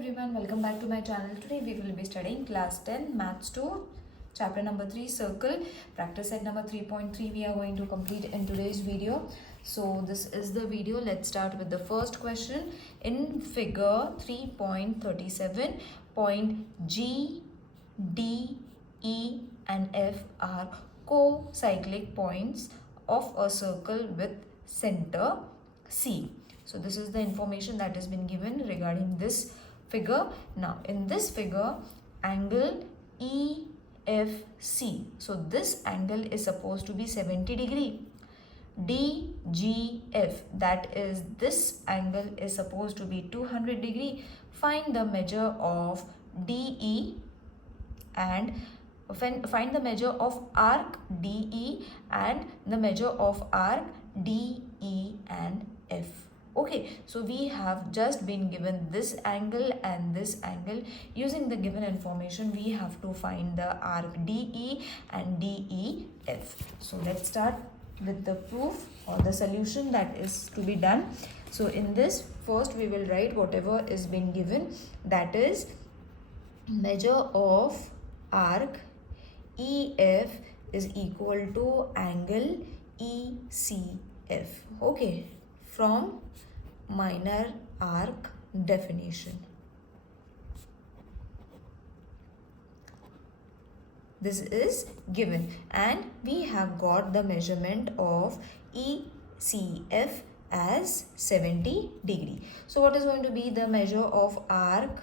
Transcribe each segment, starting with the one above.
everyone, welcome back to my channel. Today we will be studying class 10 maths 2 chapter number 3 circle practice set number 3.3 we are going to complete in today's video. So this is the video. Let's start with the first question. In figure 3.37, point G, D, E and F are co-cyclic points of a circle with center C. So this is the information that has been given regarding this figure. Now in this figure, angle EFC, so this angle is supposed to be 70 degree. DGF, that is this angle is supposed to be 200 degree. Find the measure of DE and find the measure of arc DE and the measure of arc DE and F. Okay, so we have just been given this angle and this angle. Using the given information, we have to find the arc DE and DEF. So let's start with the proof or the solution that is to be done. So in this, first we will write whatever is been given, that is measure of arc EF is equal to angle ECF. Okay, from minor arc definition. This is given and we have got the measurement of ECF as 70 degree. So what is going to be the measure of arc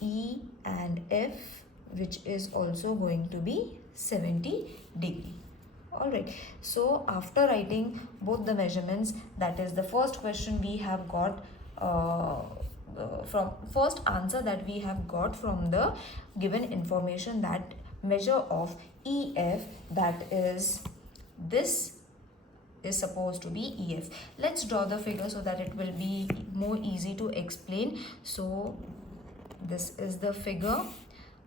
E and F, which is also going to be 70 degree. Alright, so after writing both the measurements, that is the first question we have got from first answer that we have got from the given information, that measure of EF, that is this is supposed to be EF. Let's draw the figure so that it will be more easy to explain. So this is the figure.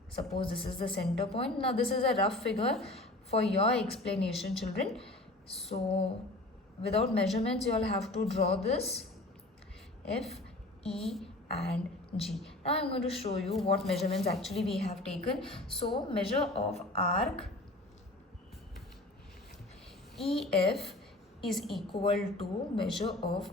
Suppose this is the center point. Now this is a rough figure for your explanation, children. So without measurements, you all have to draw this F, E and G. Now I'm going to show you what measurements actually we have taken. So measure of arc EF is equal to measure of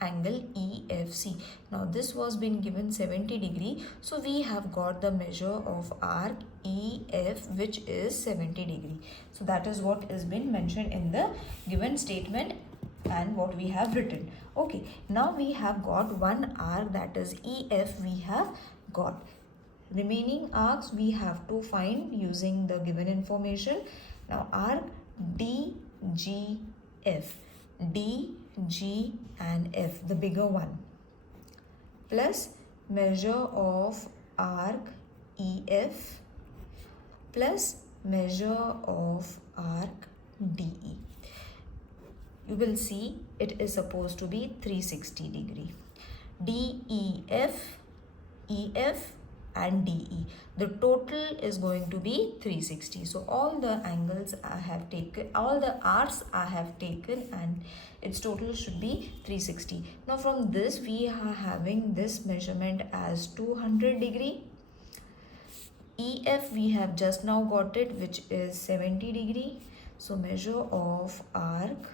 angle EFC. Now this was been given 70 degree, so we have got the measure of arc EF, which is 70 degree. So that is what is been mentioned in the given statement and what we have written. Okay, now we have got one arc, that is EF we have got. Remaining arcs we have to find using the given information. Now arc DGF, D, G and F, the bigger one, plus measure of arc EF plus measure of arc DE. You will see it is supposed to be 360 degree. DEF, EF and DE, the total is going to be 360. So all the angles I have taken, all the arcs I have taken, and its total should be 360. Now from this we are having this measurement as 200 degree. EF we have just now got it, which is 70 degree. So measure of arc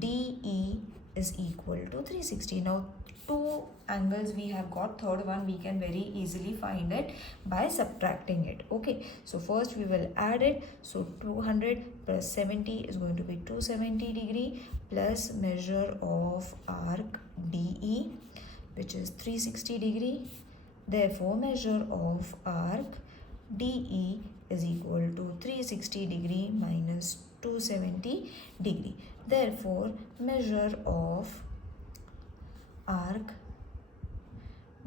DE is equal to 360. Now two angles we have got, third one we can very easily find it by subtracting it. Okay, so first we will add it. So 200 plus 70 is going to be 270 degree plus measure of arc DE, which is 360 degree. Therefore measure of arc DE is equal to 360 degree minus 270 degree. Therefore measure of arc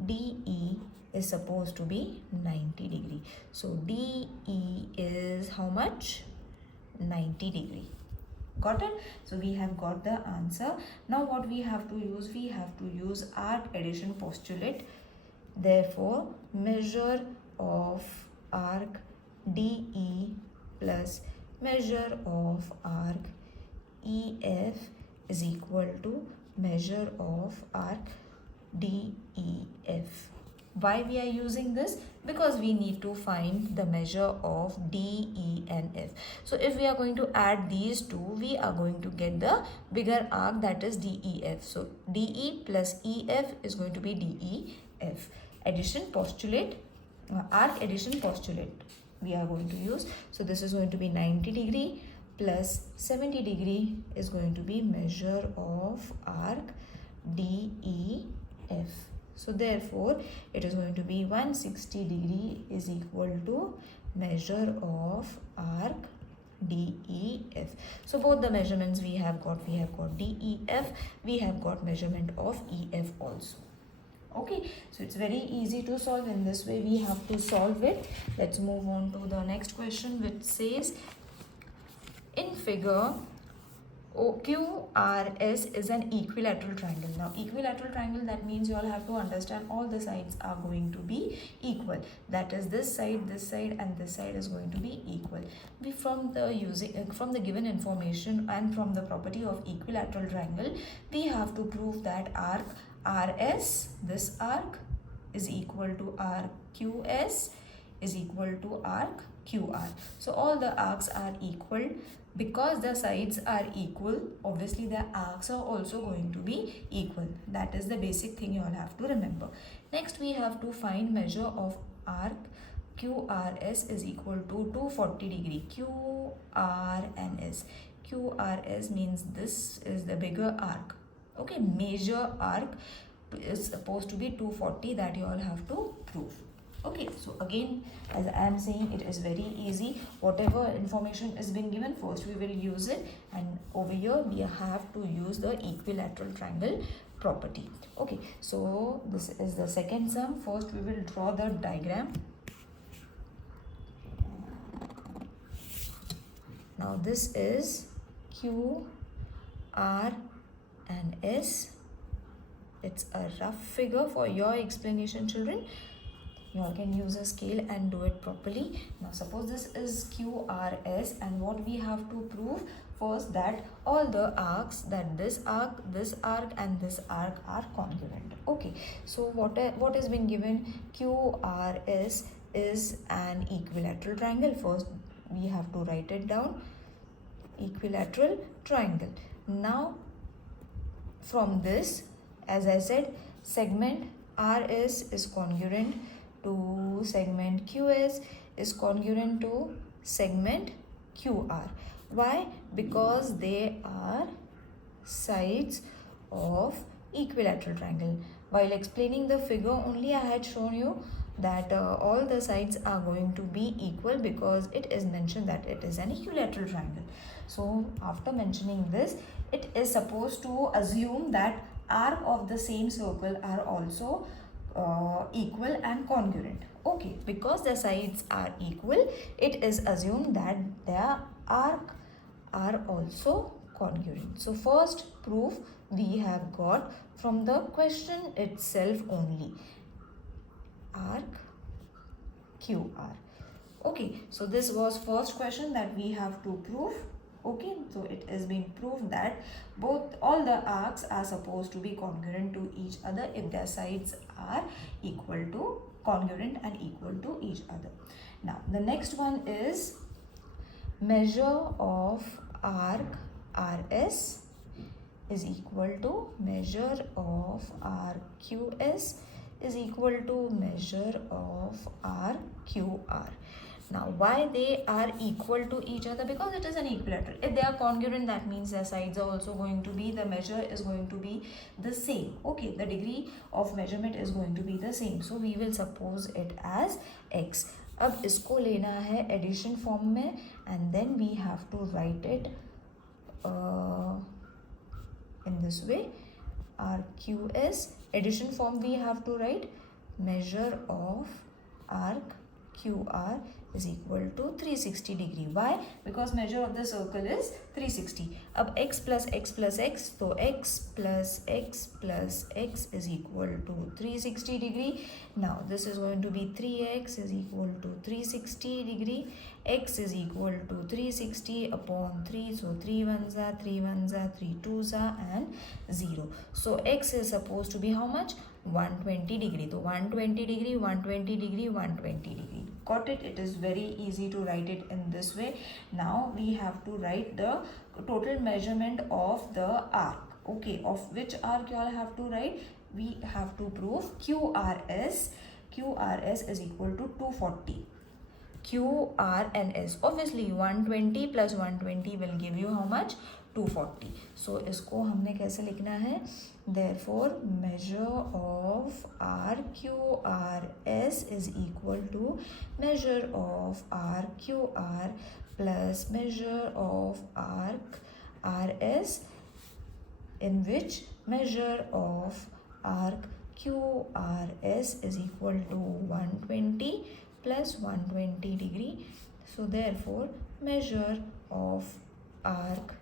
DE is supposed to be 90 degree. So DE is how much? 90 degree. Got it? So we have got the answer. Now what we have to use? We have to use arc addition postulate. Therefore measure of arc DE plus measure of arc EF is equal to measure of arc DEF. Why we are using this? Because we need to find the measure of DE and F. So if we are going to add these two, we are going to get the bigger arc, that is DEF. So DE plus EF is going to be DEF. Addition postulate, arc addition postulate we are going to use. So this is going to be 90 degree plus 70 degree is going to be measure of arc DEF. So therefore it is going to be 160 degree is equal to measure of arc DEF. So both the measurements we have got DEF, we have got measurement of EF also. Okay, so it's very easy to solve. In this way we have to solve it. Let's move on to the next question, which says in figure QRS is an equilateral triangle. Now equilateral triangle, that means you all have to understand all the sides are going to be equal. That is this side and this side is going to be equal. From the given information and from the property of equilateral triangle, we have to prove that arc RS, this arc, is equal to arc QS is equal to arc QR. So all the arcs are equal. Because the sides are equal, obviously the arcs are also going to be equal. That is the basic thing you all have to remember. Next we have to find measure of arc QRS is equal to 240 degree. QRNS. QRS means this is the bigger arc. Okay, major arc is supposed to be 240, that you all have to prove. Okay, so again, as I am saying, it is very easy. Whatever information is being given, first we will use it, and over here we have to use the equilateral triangle property. Okay, so this is the second sum. First we will draw the diagram. Now this is Q, R and S. It's a rough figure for your explanation, children. You all can use a scale and do it properly. Now suppose this is QRS, and what we have to prove first, that all the arcs, that this arc and this arc are congruent. Okay, so what has been given? QRS is an equilateral triangle. First we have to write it down, equilateral triangle. Now from this, as I said, segment RS is congruent to segment QS is congruent to segment QR. Why? Because they are sides of equilateral triangle. While explaining the figure only, I had shown you that all the sides are going to be equal, because it is mentioned that it is an equilateral triangle. So after mentioning this, it is supposed to assume that arc of the same circle are also equal and congruent. Okay, because the sides are equal, it is assumed that their arc are also congruent. So first proof we have got from the question itself only, arc QR. Okay, so this was first question that we have to prove. Okay, so it has been proved that all the arcs are supposed to be congruent to each other if their sides are equal to, congruent and equal to each other. Now the next one is measure of arc RS is equal to measure of arc QS is equal to measure of arc QR. Now why they are equal to each other? Because it is an equilateral. If they are congruent, that means their sides are also going to be, the measure is going to be the same. Okay, the degree of measurement is going to be the same. So we will suppose it as x. अब इसको लेना है addition form में, and then we have to write it in this way, RQS. Addition form we have to write measure of arc QR is equal to 360 degree. Why? Because measure of the circle is 360. अब x plus x plus x, तो x plus x plus x is equal to 360 degree. Now this is going to be 3x is equal to 360 degree. X is equal to 360 upon 3. So 3 ones are 3 ones are 3 twos are and 0. So x is supposed to be how much? 120 degree. So 120 degree, 120 degree, 120 degree. Got it? It is very easy to write it in this way. Now we have to write the total measurement of the arc. Okay, of which arc you all have to write? We have to prove QRS. QRS is equal to 240. Q, R and S. Obviously 120 plus 120 will give you how much? 240. So इसको हमने कैसे लिखना है? Therefore measure of RQRS is equal to measure of RQR plus measure of RS, in which measure of RQRS is equal to 120 plus 120 degree. So therefore measure of arc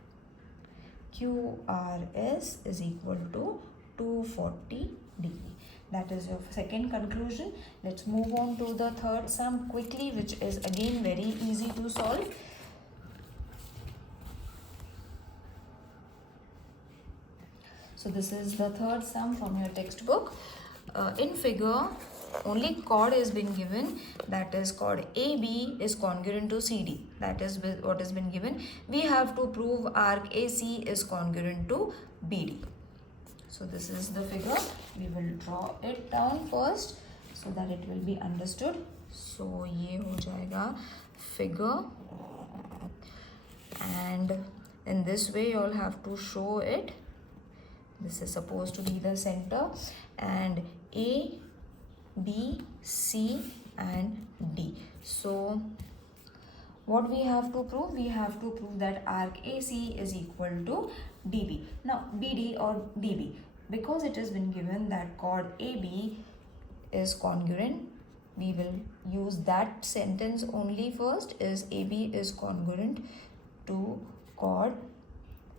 QRS is equal to 240 degree. That is your second conclusion. Let's move on to the third sum quickly, which is again very easy to solve. So this is the third sum from your textbook. In figure, only chord is been given, that is chord AB is congruent to CD. That is what has been given. We have to prove arc AC is congruent to BD. So this is the figure. We will draw it down first so that it will be understood. So ये हो जाएगा figure, and in this way you all have to show it. This is supposed to be the center, and A, B, C and D. So what we have to prove? We have to prove that arc AC is equal to DB. Now BD or DB, because it has been given that chord AB is congruent, we will use that sentence only first, is AB is congruent to chord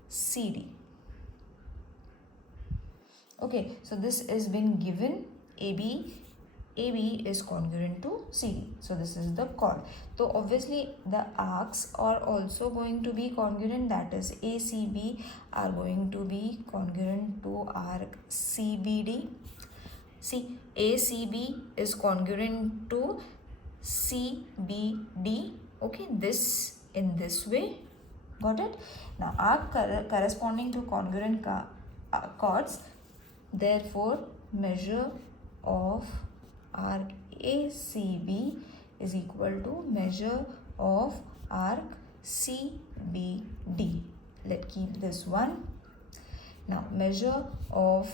CD. Okay, so this has been given, AB is congruent to CD. So this is the chord. So obviously the arcs are also going to be congruent, that is ACB are going to be congruent to arc CBD. See, ACB is congruent to CBD. Okay, this in this way. Got it? Now arc corresponding to congruent chords. Therefore, measure of arc ACB is equal to measure of arc CBD. Let's keep this one. Now, measure of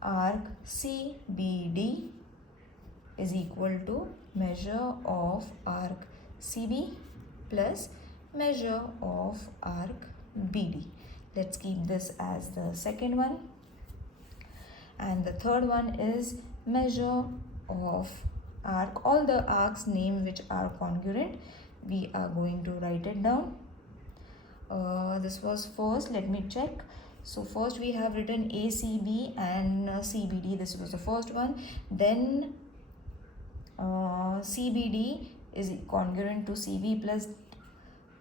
arc CBD is equal to measure of arc CB plus measure of arc BD. Let's keep this as the second one. And the third one is measure of arc. All the arcs name which are congruent, we are going to write it down. This was first, let me check. So first we have written ACB and CBD. This was the first one. Then CBD is congruent to CB plus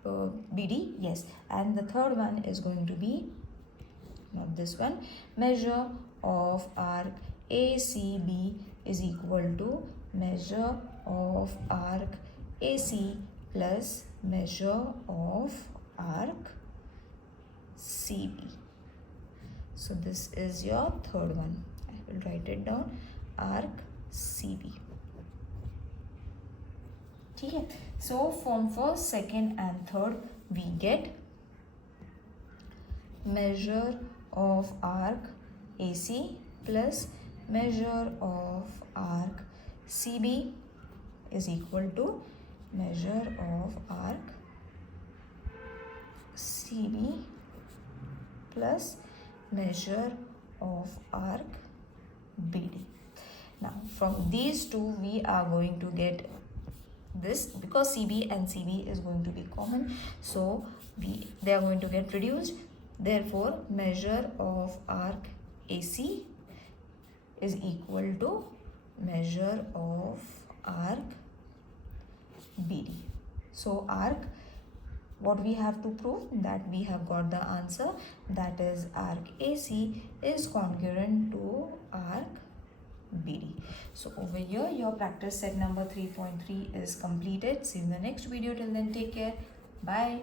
BD. Yes. And the third one is going to be, not this one, measure of arc ACB is equal to measure of arc AC plus measure of arc CB. So this is your third one. I will write it down, arc CB. Okay. So from first, second and third we get measure of arc AC plus measure of arc CB is equal to measure of arc CB plus measure of arc BD. Now from these two we are going to get this, because CB and CB is going to be common, so they are going to get reduced. Therefore, measure of arc AC is equal to measure of arc BD. So arc, what we have to prove, that we have got the answer, that is arc AC is congruent to arc BD. So over here your practice set number 3.3 is completed. See you in the next video. Till then, take care. Bye.